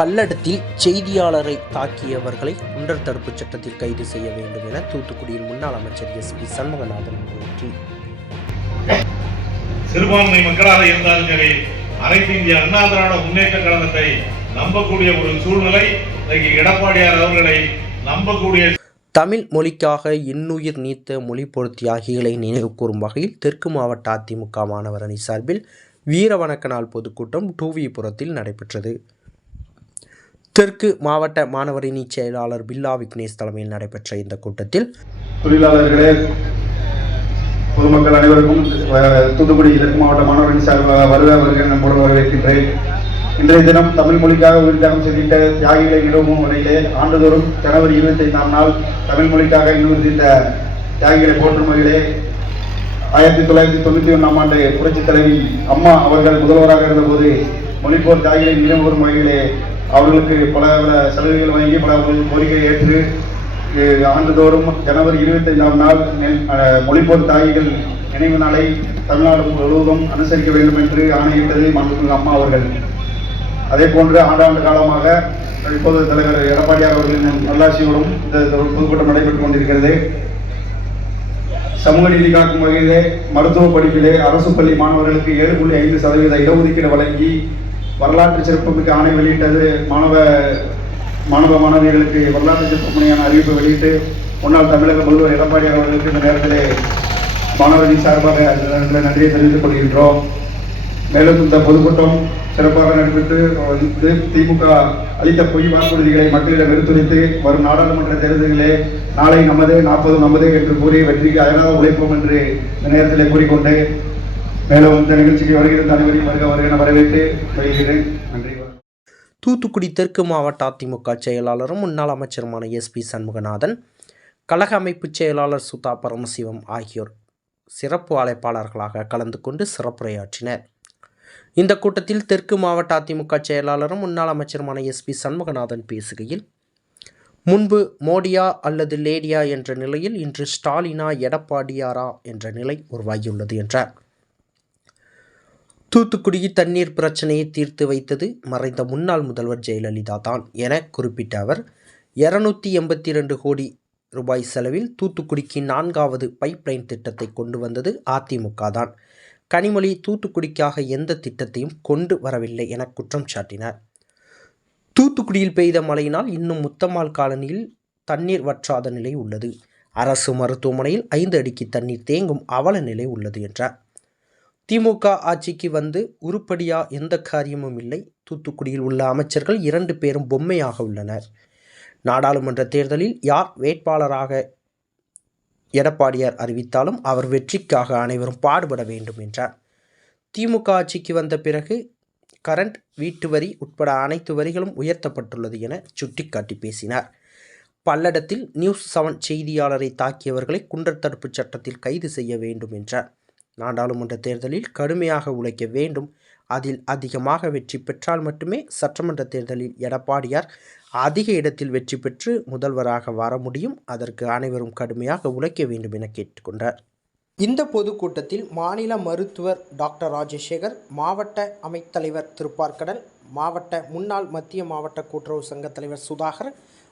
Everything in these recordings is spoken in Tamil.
பல்லடத்தில் செய்தியாளரை தாக்கியவர்களை குண்டர் தடுப்புச் சட்டத்தில் கைது செய்ய வேண்டும் என தூத்துக்குடியில் முன்னாள் அமைச்சர் எஸ் பி சண்முகநாதன் வலியுறுத்தி சிறுபான்மை மக்களாக இருந்தாலும் சரி அனைத்து இந்திய அண்ணா திராவிட முன்னேற்ற கழகத்தை நம்பக்கூடிய ஒரு சூழ்நிலை இன்னைக்கு எடப்பாடியார் அவர்களை நம்பக்கூடிய தமிழ் மொழிக்காக இன்னுயிர் நீத்த மொழிப்பொருள் தியாகிகளை நினைவு கூறும் வகையில் தெற்கு மாவட்ட அதிமுக மாணவர் அணி சார்பில் வீரவணக்க நாள் பொதுக்கூட்டம் டூவிபுரத்தில் நடைபெற்றது. தெற்கு மாவட்ட மாணவர் அணி செயலாளர் பில்லா விக்னேஷ் தலைமையில் நடைபெற்ற இந்த கூட்டத்தில் தொழிலாளர்களே பொதுமக்கள் அனைவருக்கும் தூத்துக்குடி தெற்கு மாவட்ட மாணவரணி சார்பாக வருக வருக நம்முடன் வரவேற்கின்றேன். இன்றைய தினம் தமிழ் மொழிக்காக உயிர்த்தியாகம் செய்திட்ட தியாகிகளை நிறுவும் வகையிலே ஆண்டுதோறும் ஜனவரி இருபத்தி ஐந்தாம் நாள் தமிழ் மொழிக்காக இன்னும் இந்த தியாகிகளை போற்றும் வகையிலே ஆயிரத்தி தொள்ளாயிரத்தி தொண்ணூத்தி ஒன்றாம் ஆண்டு புரட்சித் தலைவி அம்மா அவர்கள் முதல்வராக இருந்தபோது மொழிப்போர் தியாகிகளை நினைவு கூறும் வகையிலே அவர்களுக்கு பல பல சலுகைகள் வழங்கி பல கோரிக்கை ஏற்று ஆண்டுதோறும் ஜனவரி இருபத்தைந்தாம் நாள் மொழிபோர் தாயிகள் நினைவு நாளை தமிழ்நாடு முழுவதும் அனுசரிக்க வேண்டும் என்று ஆணையிட்டது மாண்புமிகு அம்மா அவர்கள். அதே போன்று ஆண்டாண்டு காலமாக இப்போது தலைவர் எடப்பாடியார் அவர்களின் நல்லாட்சியோடும் இந்த பொதுக்கூட்டம் நடைபெற்றுக் கொண்டிருக்கிறது. சமூக நீதி காக்கும் வகையிலே மருத்துவ படிப்பிலே அரசு பள்ளி மாணவர்களுக்கு ஏழு புள்ளி ஐந்து சதவீத இடஒதுக்கீடு வழங்கி வரலாற்று சிறப்புமிக்க ஆணை வெளியிட்டது. மாணவ மாணவ மாணவியர்களுக்கு வரலாற்று சிறப்புமணியான அறிவிப்பு வெளியிட்டு முன்னாள் தமிழக முதல்வர் எடப்பாடி அவர்களுக்கு இந்த நேரத்திலே மாணவரின் சார்பாக அந்த நன்றியை தெரிவித்துக் கொள்கின்றோம். மேலும் இந்த பொதுக்கூட்டம் சிறப்பாக நடைபெற்று வந்து திமுக அளித்த பொய் வாக்குறுதிகளை மக்களிடம் எடுத்துரைத்து வரும் நாடாளுமன்ற தேர்தலிலே நாளை நமது நாற்பது நமது என்று கூறி வெற்றிக்கு அயராக உழைப்போம் என்று இந்த நேரத்தில் கூறிக்கொண்டு மேலும் இந்த நிகழ்ச்சிக்கு வருகிறது அனைவரையும் வருக வருக வரவேற்று வருகிறேன் நன்றி. தூத்துக்குடி தெற்கு மாவட்ட அதிமுக செயலாளரும் முன்னாள் அமைச்சருமான எஸ் பி சண்முகநாதன் கழக அமைப்பு செயலாளர் சுதா பரமசிவம் ஆகியோர் சிறப்பு அழைப்பாளர்களாக கலந்து கொண்டு சிறப்புரையாற்றினர். இந்த கூட்டத்தில் தெற்கு மாவட்ட அதிமுக செயலாளரும் முன்னாள் அமைச்சருமான எஸ் பி சண்முகநாதன் பேசுகையில் முன்பு மோடியா அல்லது லேடியா என்ற நிலையில் இன்று ஸ்டாலினா எடப்பாடியாரா என்ற நிலை உருவாகியுள்ளது என்றார். தூத்துக்குடி தண்ணீர் பிரச்சனையை தீர்த்து வைத்தது மறைந்த முன்னாள் முதல்வர் ஜெயலலிதா தான் என குறிப்பிட்ட அவர் இருநூத்தி எண்பத்தி ரெண்டு கோடி ரூபாய் செலவில் தூத்துக்குடிக்கு நான்காவது பைப்லைன் திட்டத்தை கொண்டு வந்தது அதிமுக தான். கனிமொழி தூத்துக்குடிக்காக எந்த திட்டத்தையும் கொண்டு வரவில்லை என குற்றம் சாட்டினார். தூத்துக்குடியில் பெய்த மழையினால் இன்னும் முத்தம்மாள் காலனியில் தண்ணீர் வற்றாத நிலை உள்ளது. அரசு மருத்துவமனையில் ஐந்து அடிக்கு தண்ணீர் தேங்கும் அவல நிலை உள்ளது என்றார். திமுக ஆட்சிக்கு வந்து உருப்படியாக எந்த காரியமும் இல்லை. தூத்துக்குடியில் உள்ள அமைச்சர்கள் இரண்டு பேரும் பொம்மையாக உள்ளனர். நாடாளுமன்ற தேர்தலில் யார் வேட்பாளராக எடப்பாடியார் அறிவித்தாலும் அவர் வெற்றிக்காக அனைவரும் பாடுபட வேண்டும் என்றார். திமுக ஆட்சிக்கு வந்த பிறகு கரண்ட் வீட்டு வரி உட்பட அனைத்து வரிகளும் உயர்த்தப்பட்டுள்ளது என சுட்டிக்காட்டி பேசினார். பல்லடத்தில் நியூஸ் செவன் செய்தியாளரை தாக்கியவர்களை குண்டர் தடுப்புச் சட்டத்தில் கைது செய்ய வேண்டும் என்றார். நாடாளுமன்ற தேர்தலில் கடுமையாக உழைக்க வேண்டும். அதில் அதிகமாக வெற்றி பெற்றால் மட்டுமே சட்டமன்ற தேர்தலில் எடப்பாடியார் அதிக இடத்தில் வெற்றி பெற்று முதல்வராக வர முடியும். அதற்கு அனைவரும் கடுமையாக உழைக்க வேண்டும் என கேட்டுக்கொண்டார். இந்த பொதுக்கூட்டத்தில் மாநில மருத்துவர் டாக்டர் ராஜசேகர் மாவட்ட அமைத்தலைவர் திருப்பார்கடல் மாவட்ட முன்னாள் மத்திய மாவட்ட கூட்டுறவு சங்கத் தலைவர் சுதாகர்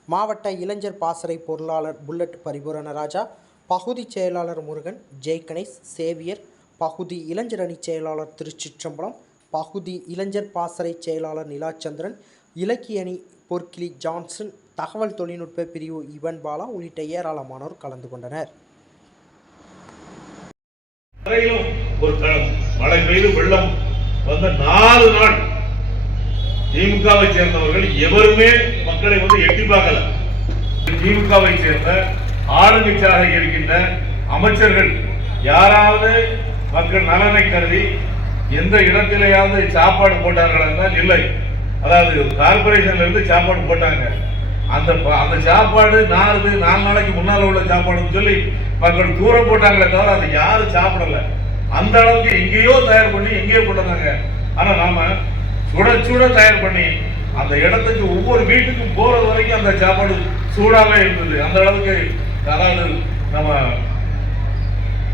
மாவட்ட இளைஞர் பாசறை பொருளாளர் புல்லட் பரிபூரண ராஜா பகுதி செயலாளர் முருகன் ஜெய்கணேஷ் சேவியர் பகுதி இளைஞர் அணி செயலாளர் திருச்சிற்றம்பலம் பகுதி இளைஞர் பாசறை செயலாளர் நிலாச்சந்திரன் இலக்கிய அணி பொற்கிளி ஜான்சன் தகவல் தொழில்நுட்ப பிரிவு இவன் பாலா உள்ளிட்ட ஏராளமானோர் கலந்து கொண்டனர். ஒரு க- மழை பெய்து வெள்ளம் வந்த நாலு நாள் திமுகவை சேர்ந்தவர்கள் எவருமே மக்களை வந்து எட்டி பார்க்கல. திமுகவை சேர்ந்த ஆளுங்கட்சியாக இருக்கின்ற அமைச்சர்கள் யாராவது மக்கள் நலனை கருதி எந்த இடத்திலேயாவது சாப்பாடு போட்டார்கள் என்றால் இல்லை. அதாவது கார்பரேஷன்ல இருந்து சாப்பாடு போட்டாங்க. அந்த அந்த சாப்பாடு நாலு நாலு நாளைக்கு முன்னால் உள்ள சாப்பாடுன்னு சொல்லி மக்கள் தூரம் போட்டாங்களே தவிர அதை யாரும் சாப்பிடல. அந்த அளவுக்கு எங்கேயோ தயார் பண்ணி எங்கேயோ போட்டாங்க ஆனா நாம சுட சுட தயார் பண்ணி அந்த இடத்துக்கு ஒவ்வொரு வீட்டுக்கும் போறது வரைக்கும் அந்த சாப்பாடு சூடாவே இருந்தது. அந்த அளவுக்கு அதாவது நம்ம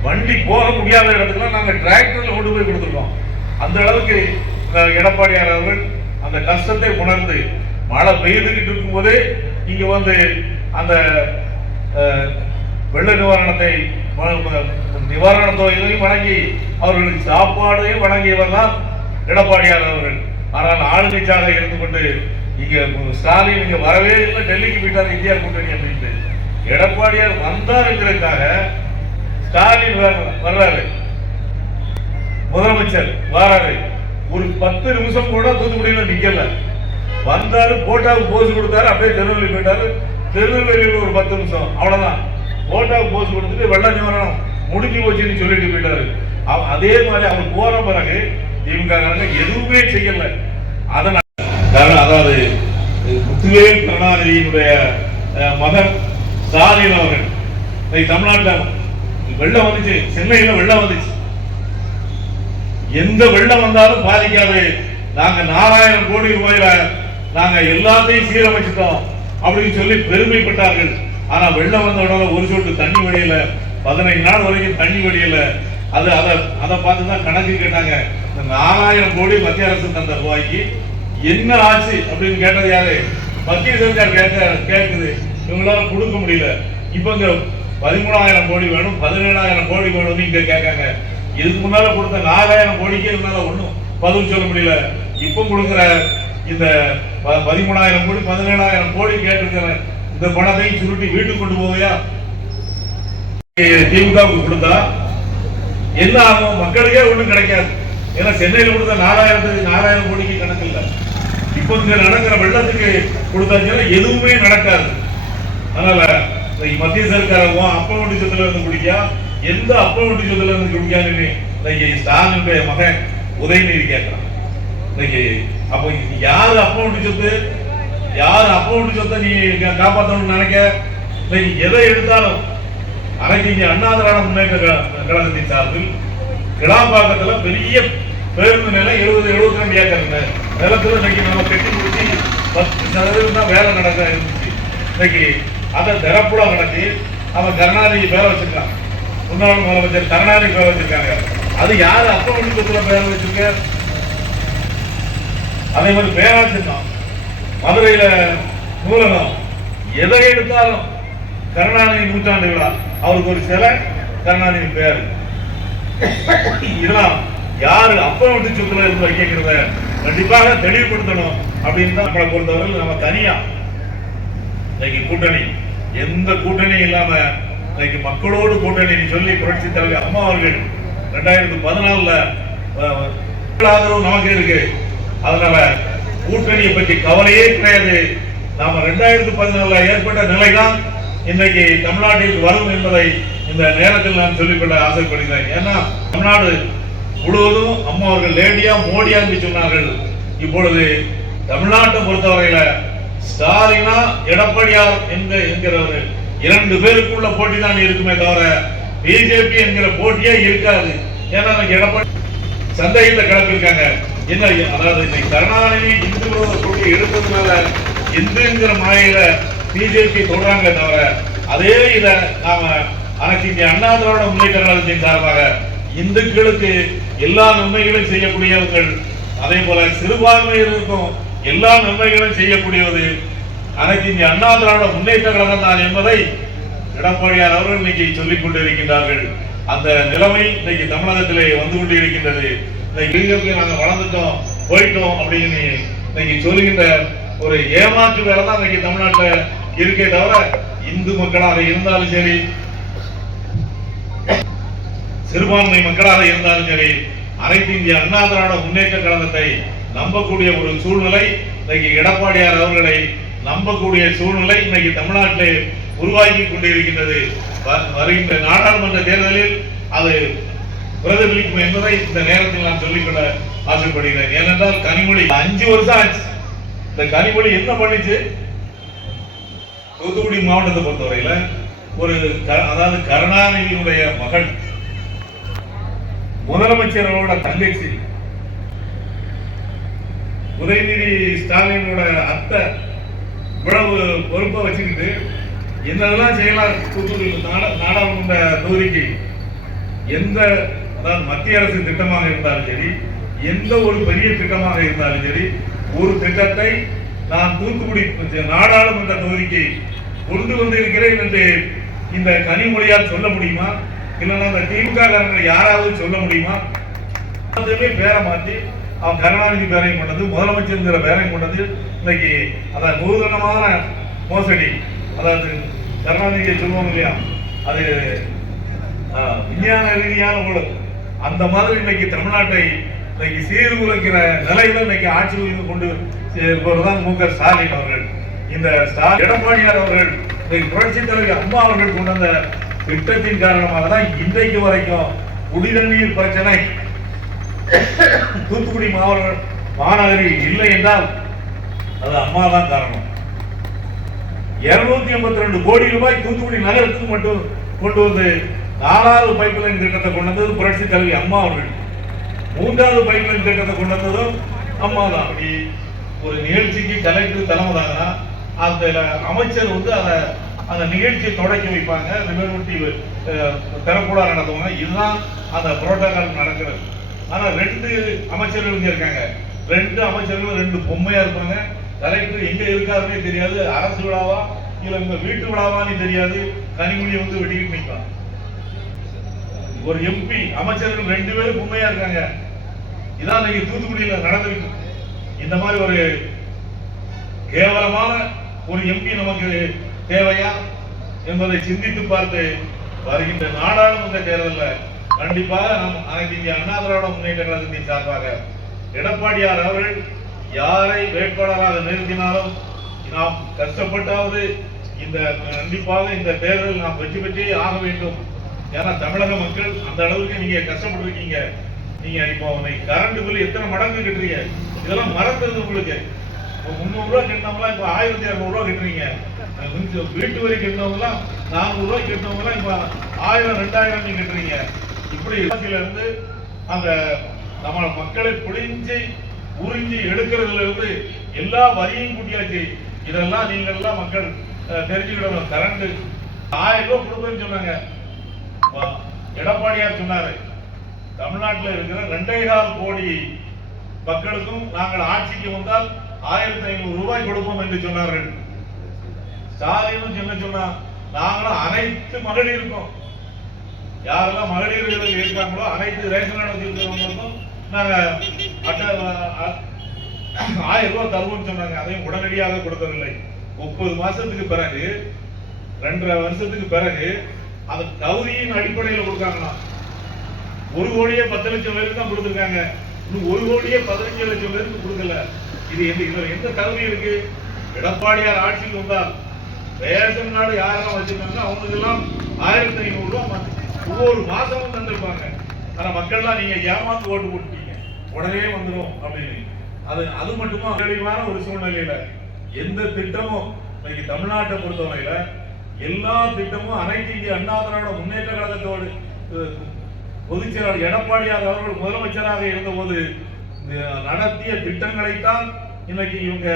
வண்டி போக முடியாத இடத்துக்குலாம் நாங்கள் டிராக்டரில் கொண்டு போய் கொடுத்துருக்கோம். அந்த அளவுக்கு எடப்பாடியார் அவர்கள் அந்த கஷ்டத்தை உணர்ந்து மழை பெய்துகிட்டு இருக்கும்போதே இங்கே வந்து அந்த வெள்ள நிவாரணத்தை நிவாரண தொகைகளையும் வழங்கி அவர்களுக்கு சாப்பாடையும் வழங்கியவர் தான் எடப்பாடியார் அவர்கள். ஆனால் ஆளுங்கட்சியாக இருந்து கொண்டு இங்கே ஸ்டாலின் இங்கே வரவே இல்லை டெல்லிக்கு போயிட்டார் இந்தியா கூட்டணி அப்படின்ட்டு. எடப்பாடியார் வந்தார் என்கிறதுக்காக ஸ்டாலின் வர்றாரு. முதலமைச்சர் வராரு. ஒரு பத்து நிமிஷம் கூட தூத்துக்குடியில் நிக்கல. வந்தாரு போட்டாவுக்கு போஸ் கொடுத்தாரு அப்படியே திருநெல்வேலி போயிட்டாரு. திருநெல்வேலியில் ஒரு பத்து நிமிஷம். அவ்வளவுதான். போட்டாவுக்கு போஸ் கொடுத்துட்டு வெள்ள நிவாரணம் முடிஞ்சு போச்சுன்னு சொல்லிட்டு போயிட்டாரு. அவ- அதே மாதிரி அவர் போற பிறகு திமுக எதுவுமே செய்யல. அதனால காரணம் அதாவது முத்துவேல் கருணாநிதியினுடைய மகன் ஸ்டாலின் அவர்கள். தமிழ்நாட்டில் வெள்ளம் வந்துச்சு. சென்னையில வெள்ளம் வந்துச்சு. எந்த வெள்ளம் வந்தாலும் பாதிக்காது. நாங்க நாலாயிரம் கோடி ரூபாயில நாங்க எல்லாத்தையும் சீரமைச்சிட்டோம் அப்படின்னு சொல்லி பெருமைப்பட்டார்கள். ஆனா வெள்ளம் வந்த உடனே ஒரு சொட்டு தண்ணி வடியல பதினைந்து நாள் வரைக்கும் தண்ணி வடியல அது அதை அதை பார்த்து தான் கணக்கு கேட்டாங்க. இந்த நாலாயிரம் கோடி மத்திய அரசு தந்த ரூபாய்க்கு என்ன ஆச்சு அப்படின்னு கேட்டது யாரு? மத்திய செஞ்சார் கேட்க கேட்குது. இவங்களால கொடுக்க முடியல. இப்ப இங்க பதிமூணாயிரம் கோடி வேணும் பதினேழாயிரம் கோடி வேணும்னு இங்க கேட்காங்க. இதுக்கு முன்னால கொடுத்த நாலாயிரம் கோடிக்கு இவனால ஒண்ணும் பதிவு சொல்ல முடியல. இப்ப கொடுக்குற இந்த பதிமூணாயிரம் கோடி பதினேழாயிரம் கோடி கேட்டிருக்கிற இந்த பணத்தை சுருட்டி வீட்டுக்கு கொண்டு போவையா திமுகவுக்கு கொடுத்தா? என்ன ஆகும்? மக்களுக்கே ஒண்ணும் கிடைக்காது. ஏன்னா சென்னையில கொடுத்த நாலாயிரத்துக்கு நாலாயிரம் கோடிக்கு கணக்கு இல்லை. இப்போ இங்க நடக்கிற வெள்ளத்துக்கு கொடுத்தாச்சுன்னா எதுவுமே நடக்காது. அதனால இந்த மத்திய சர்க்காரவும் அப்ப ஒட்டி சொத்துல இருந்து குடிக்கா எந்த அப்ப சொத்துல இருந்து குடிக்காதுன்னு இன்னைக்கு ஸ்டாலினுடைய மகன் உதயநிதி கேட்கிறான் இன்னைக்கு அப்போ யார் அப்ப சொத்து? யார் அப்ப சொத்தை நீ காப்பாற்றணும்னு நினைக்க? இன்னைக்கு எதை எடுத்தாலும் அன்னைக்கு இங்கே அண்ணா திராவிட முன்னேற்ற கழகத்தின் சார்பில் கிளாம்பாக்கத்துல பெரிய பேருந்து நிலை எழுபது எழுபத்தி ரெண்டு ஏக்கர் நிலத்தில் இன்னைக்கு நம்ம கட்டி முடிச்சு பத்து சதவீதம் தான் வேலை நடக்க இருந்துச்சு இன்னைக்கு அதை திறப்புல நடத்தி அவன் கருணாநிதி பேரை வச்சிருக்கான். முன்னாள் முதலமைச்சர் கருணாநிதி பேரை வச்சிருக்காங்க. அது யாரு? அப்ப வண்டிபுரத்துல பேரை வச்சிருக்க? அதே மாதிரி பேராச்சிருந்தோம் மதுரையில நூலகம். எதை எடுத்தாலும் கருணாநிதி நூற்றாண்டு விழா அவருக்கு ஒரு சிலை கருணாநிதி பேர். இதெல்லாம் யாரு? அப்ப விட்டு சொத்துல இருந்து வைக்கிறத கண்டிப்பாக தெளிவுபடுத்தணும் அப்படின்னு தான் நம்மளை பொறுத்தவரை நம்ம தனியா இன்னைக்கு கூட்டணி. எந்த கூட்டணியும் இல்லாம இன்னைக்கு மக்களோடு கூட்டணி சொல்லி புரட்சி தலைவர் அம்மா அவர்கள் ரெண்டாயிரத்தி பதினாலுல ஆதரவு நமக்கு இருக்கு. அதனால கூட்டணியை பற்றி கவலையே கிடையாது. நாம ரெண்டாயிரத்தி பதினாலுல ஏற்பட்ட நிலைதான் இன்னைக்கு தமிழ்நாட்டில் வரும் என்பதை இந்த நேரத்தில் நான் சொல்லிக்கொள்ள ஆசைப்படுகிறேன். ஏன்னா தமிழ்நாடு முழுவதும் அம்மா அவர்கள் லேடியா மோடியா என்று சொன்னார்கள். இப்பொழுது தமிழ்நாட்டை பொறுத்தவரையில ஸ்டாலினா எடப்பாடியார் என்க என்கிறவர். இரண்டு பேருக்குள்ள போட்டி தான் இருக்குமே தவிர பிஜேபி என்கிற போட்டியே இருக்காது. ஏன்னா எடப்பாடி சந்தையில் கிளப்பிருக்காங்க என்ன அதாவது இன்னைக்கு கருணாநிதி இந்து விரோத கொள்கை எடுத்ததுனால இந்துங்கிற மாயையில பிஜேபி சொல்றாங்க தவிர அதே இதை நாம அனைத்து இந்திய அண்ணா திராவிட முன்னேற்ற கழகத்தின் சார்பாக இந்துக்களுக்கு எல்லா நன்மைகளையும் செய்யக்கூடியவர்கள். அதே போல சிறுபான்மையினருக்கும் எல்லா நன்மைகளும் செய்யக்கூடியது. அனைத்து இந்திய அண்ணா திராவிட முன்னேற்ற கழகம் தான் என்பதை எடப்பாடியார் அவர்கள் இன்னைக்கு சொல்லிக் கொண்டிருக்கின்றார்கள். அந்த நிலைமை இன்னைக்கு தமிழகத்திலே வந்து கொண்டு இருக்கின்றது இன்னைக்கு நாங்கள் நாங்க வளர்ந்துட்டோம் போயிட்டோம் அப்படின்னு இன்னைக்கு சொல்லுகின்ற ஒரு ஏமாற்று வேலை தான் இன்னைக்கு தமிழ்நாட்டுல இருக்கே தவிர இந்து மக்களாக இருந்தாலும் சரி சிறுபான்மை மக்களாக இருந்தாலும் சரி அனைத்து இந்திய அண்ணா திராவிட முன்னேற்ற கழகத்தை நம்பக்கூடிய ஒரு சூழ்நிலை இன்னைக்கு எடப்பாடியார் அவர்களை நம்பக்கூடிய சூழ்நிலை இன்னைக்கு தமிழ்நாட்டிலே உருவாக்கி கொண்டிருக்கின்றது. வருகின்ற நாடாளுமன்ற தேர்தலில் அது பிரதிபலிக்கும் என்பதை இந்த நேரத்தில் நான் சொல்லிக்கொள்ள ஆசைப்படுகிறேன். ஏனென்றால் கனிமொழி அஞ்சு வருஷம் ஆச்சு. இந்த கனிமொழி என்ன பண்ணிச்சு? தூத்துக்குடி மாவட்டத்தை பொறுத்தவரையில ஒரு க- அதாவது கருணாநிதியுடைய மகள் முதலமைச்சரோட தங்கச்சி உதயநிதி ஸ்டாலினோட அத்தை இவ்வளவு பொறுப்பை வச்சுக்கிட்டு என்னதெல்லாம் செய்யலாம் தூத்துக்குடி நாடா- நாடாளுமன்ற தொகுதிக்கு எந்த அதாவது மத்திய அரசு திட்டமாக இருந்தாலும் சரி எந்த ஒரு பெரிய திட்டமாக இருந்தாலும் சரி ஒரு திட்டத்தை நான் தூத்துக்குடி நாடாளுமன்ற தொகுதிக்கு கொண்டு வந்திருக்கிறேன் என்று இந்த கனிமொழியால் சொல்ல முடியுமா? இல்லைன்னா அந்த திமுக யாராவது சொல்ல முடியுமா? பேரை மாற்றி அவன் கருணாநிதி பேரையும் கொண்டது முதலமைச்சருங்கிற பேரையும் கொண்டது இன்னைக்கு அதான் நூதனமான மோசடி. அதாவது கருணாநிதியை சொல்லுவோம் இல்லையா? அது விஞ்ஞான ரீதியான ஊழல். அந்த மாதிரி இன்னைக்கு தமிழ்நாட்டை இன்னைக்கு சீர்குலைக்கிற நிலையில இன்னைக்கு ஆட்சி புரிந்து கொண்டு இருப்பவர்தான் மு. க. ஸ்டாலின் அவர்கள். இந்த எடப்பாடியார் அவர்கள் இன்னைக்கு புரட்சி தலைவர் அம்மா அவர்கள் கொண்டு வந்த திட்டத்தின் காரணமாக தான் இன்றைக்கு வரைக்கும் குடிநீர் பிரச்சனை தூத்துக்குடி மாவட்ட மாநகரில் இல்லை என்றால் அது அம்மா தான் காரணம். இருநூத்தி எண்பத்தி ரெண்டு கோடி ரூபாய் தூத்துக்குடி நகரத்துக்கு மட்டும் கொண்டு வந்து நாலாவது பைப்லைன் திட்டத்தை கொண்டு வந்தது புரட்சி தலைவி அம்மா அவர்கள். மூன்றாவது பைப்லைன் திட்டத்தை கொண்டு வந்ததும் அம்மா தான் அப்படி ஒரு நிகழ்ச்சிக்கு கலெக்டர் தலைமுறாங்கன்னா அந்த அமைச்சர் வந்து அதை அந்த நிகழ்ச்சியை தொடக்கி வைப்பாங்க. ரிமெம்பி திறக்கூடா நடத்துவாங்க. இதுதான் அந்த புரோட்டோகால் நடக்கிறது. ஆனா ரெண்டு அமைச்சர்கள் இங்க இருக்காங்க. ரெண்டு அமைச்சர்களும் ரெண்டு பொம்மையா இருப்பாங்க. கலெக்டர் எங்க இருக்காருன்னே தெரியாது. அரசு விழாவா இல்ல உங்க வீட்டு விழாவான்னு தெரியாது. கனிமொழி வந்து வெட்டிக்கிட்டு நிற்பான் ஒரு எம்பி அமைச்சர்கள் ரெண்டு பேரும் பொம்மையா இருக்காங்க. இதான் இன்னைக்கு தூத்துக்குடியில நடந்திருக்கு இந்த மாதிரி ஒரு கேவலமான ஒரு எம்பி நமக்கு தேவையா என்பதை சிந்தித்து பார்த்து வருகின்ற நாடாளுமன்ற தேர்தலில் கண்டிப்பாக நாம் அனைத்து இந்திய அண்ணா முன்னேற்ற கழகத்தின் சார்பாக எடப்பாடியார் அவர்கள் யாரை வேட்பாளராக நிறுத்தினாலும் நாம் கஷ்டப்பட்டாவது இந்த கண்டிப்பாக இந்த தேர்தல் நாம் வெற்றி பெற்றே ஆக வேண்டும். ஏன்னா தமிழக மக்கள் அந்த அளவுக்கு நீங்க கஷ்டப்பட்டுருக்கீங்க. நீங்க இப்போ கரண்ட் பில் எத்தனை மடங்கு கட்டுறீங்க? இதெல்லாம் மறந்துருது உங்களுக்கு. இப்போ முந்நூறு ரூபாய் கட்டினவங்களாம் இப்போ ஆயிரத்தி இரநூறுவா கட்டுறீங்க. கொஞ்சம் வீட்டு வரி கட்டினவங்களாம் நானூறுரூவா ரூபாய் கட்டினவங்களாம் இப்போ ஆயிரம் ரெண்டாயிரம் நீங்க கட்டுறீங்க. இப்படி இலக்கில இருந்து அந்த நம்ம மக்களை புழிஞ்சு உறிஞ்சி எடுக்கிறதுல இருந்து எல்லா வரியும் கூட்டியாச்சு. இதெல்லாம் நீங்க எல்லாம் மக்கள் அஹ், தெரிஞ்சுக்கிடணும். கரண்ட் ஆயிரம் ரூபாய் கொடுப்பேன்னு சொன்னாங்க. எடப்பாடியார் சொன்னாரு தமிழ்நாட்டில் இருக்கிற ரெண்டே கால் கோடி மக்களுக்கும் நாங்கள் ஆட்சிக்கு வந்தால் ஆயிரத்தி ஐநூறு ரூபாய் கொடுப்போம் என்று சொன்னார்கள். ஸ்டாலினும் என்ன சொன்னா நாங்களும் அனைத்து மகளிருக்கும் யாரெல்லாம் மகளிர் மகளிர்கள் இருக்காங்களோ அனைத்து ரேஷன் கார்டு இருக்கிறவங்களுக்கும் நாங்கள் அட்டை ஆயிரம் ரூபாய் தருவோம்னு சொன்னாங்க. அதையும் உடனடியாக கொடுக்கவில்லை. முப்பது மாசத்துக்கு பிறகு ரெண்டரை வருஷத்துக்கு பிறகு அது தகுதியின் அடிப்படையில் கொடுக்காங்களாம். ஒரு கோடியே பத்து லட்சம் பேருக்கு தான் கொடுத்துருக்காங்க. இன்னும் ஒரு கோடியே பதினஞ்சு லட்சம் பேருக்கு கொடுக்கல. இது எந்த இதில் எந்த தகுதி இருக்கு? எடப்பாடியார் ஆட்சிக்கு வந்தால் ரேஷன் கார்டு யாரெல்லாம் வச்சிருக்காங்களோ அவங்களுக்கு எல்லாம் ஆயிரத்தி ஐநூறு ரூபா ம- ஒவ்வொரு மாசமும் தந்திருப்பாங்க. ஆனா மக்கள்லாம் நீங்க ஏமாந்து ஓட்டு போட்டுட்டீங்க. உடனே வந்துடும் அப்படின்னு. அது அது மட்டுமா? தெளிவான ஒரு சூழ்நிலையில. எந்த திட்டமும் இன்னைக்கு தமிழ்நாட்டை பொறுத்தவரையில எல்லா திட்டமும் அனைத்து இந்திய அண்ணா திராவிட முன்னேற்ற கழகத்தோடு பொதுச் செயலாளர் எடப்பாடியார் அவர்கள் முதலமைச்சராக இருந்தபோது நடத்திய திட்டங்களைத்தான் இன்னைக்கு இவங்க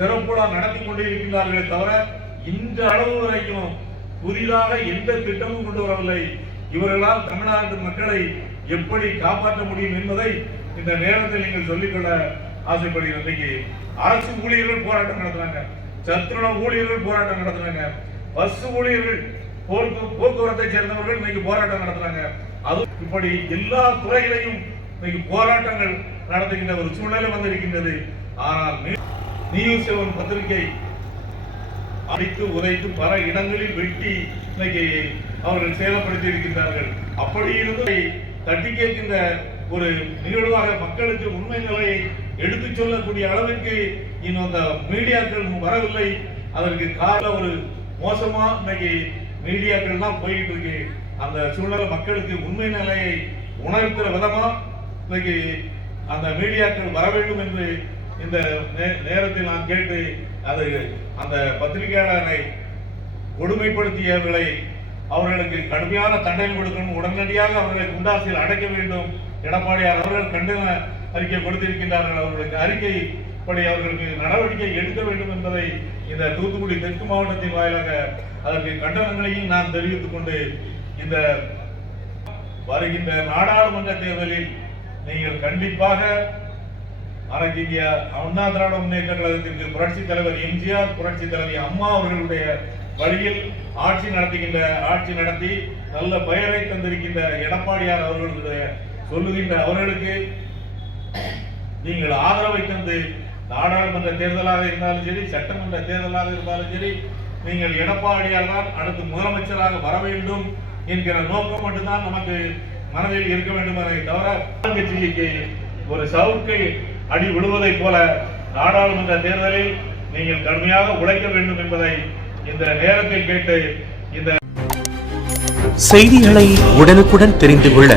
திறப்புலா நடத்தி கொண்டிருக்கிறார்களே தவிர இந்த அளவு வரைக்கும் புதிதாக எந்த திட்டமும் கொண்டு வரவில்லை. இவர்களால் தமிழ்நாட்டு மக்களை எப்படி காப்பாற்ற முடியும் என்பதை இந்த நேரத்தில் நீங்கள் சொல்லிக்கொள்ள ஆசைப்படுகிறேன். இன்னைக்கு அரசு ஊழியர்கள் போராட்டம் நடத்துறாங்க. சத்துண ஊழியர்கள் போராட்டம் நடத்துறாங்க. பஸ் ஊழியர்கள் போக்கு- போக்குவரத்தை சேர்ந்தவர்கள் இன்னைக்கு போராட்டம் நடத்துறாங்க. அது இப்படி எல்லா துறைகளையும் இன்னைக்கு போராட்டங்கள் நடத்துகின்ற ஒரு சூழ்நிலை வந்திருக்கின்றது. ஆனால் நியூ- நியூஸ் செவன் பத்திரிகை அடித்து உதைத்து பல இடங்களில் வெட்டி இன்னைக்கு அவர்கள் சேதப்படுத்தி இருக்கின்றார்கள் அப்படி இருந்து தட்டி கேட்கின்ற ஒரு நிகழ்வாக மக்களுக்கு உண்மை நிலையை எடுத்துச் சொல்லக்கூடிய அளவிற்கு இன்னும் அந்த மீடியாக்கள் வரவில்லை. அதற்கு கால ஒரு மோசமா இன்னைக்கு மீடியாக்கள்லாம் போயிட்டு இருக்கு. அந்த சூழ்நிலை மக்களுக்கு உண்மை நிலையை உணர்த்துற விதமா இன்னைக்கு அந்த மீடியாக்கள் வர வேண்டும் என்று இந்த நே- நேரத்தில் நான் கேட்டு அதை அந்த பத்திரிகையாளரை கொடுமைப்படுத்தியவர்களை அவர்களுக்கு கடுமையான தண்டனை கொடுக்கணும் உடனடியாக அவர்களை குண்டாசியில் அடைக்க வேண்டும். எடப்பாடியார் அவர்கள் கண்டன அறிக்கை கொடுத்திருக்கின்றார்கள். அவர்களுக்கு அறிக்கை படி அவர்களுக்கு நடவடிக்கை எடுக்க வேண்டும் என்பதை இந்த தூத்துக்குடி தெற்கு மாவட்டத்தின் வாயிலாக அதற்கு கண்டனங்களையும் நான் தெரிவித்துக் கொண்டு இந்த வருகின்ற நாடாளுமன்ற தேர்தலில் நீங்கள் கண்டிப்பாக ஆனால் இங்கே அண்ணா திராவிட முன்னேற்ற கழகத்திற்கு புரட்சி தலைவர் எம்ஜிஆர் புரட்சி தலைவி அம்மா அவர்களுடைய வழியில் ஆட்சி நடத்துகின்ற ஆட்சி நடத்தி நல்ல பெயரை தந்திருக்கின்ற எடப்பாடியார் அவர்களுடைய சொல்லுகின்ற அவர்களுக்கு நீங்கள் ஆதரவை தந்து நாடாளுமன்ற தேர்தலாக இருந்தாலும் சரி சட்டமன்ற தேர்தலாக இருந்தாலும் சரி நீங்கள் எடப்பாடியார் தான் அடுத்து முதலமைச்சராக வர வேண்டும் என்கிற நோக்கம் மட்டும்தான் நமக்கு மனதில் இருக்க வேண்டும் என்பதை தவிர ஒரு சவுக்கை அடி விழுவதைப் போல நாடாளுமன்ற தேர்தலில் நீங்கள் கடுமையாக உழைக்க வேண்டும் என்பதை இந்த நேரத்தில் கேட்டு இந்த செய்திகளை உடனுக்குடன் தெரிந்து கொள்ள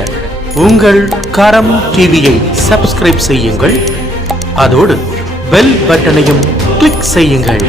உங்கள் கரம் டிவியை சப்ஸ்கிரைப் செய்யுங்கள். அதோடு பெல் பட்டனையும் கிளிக் செய்யுங்கள்.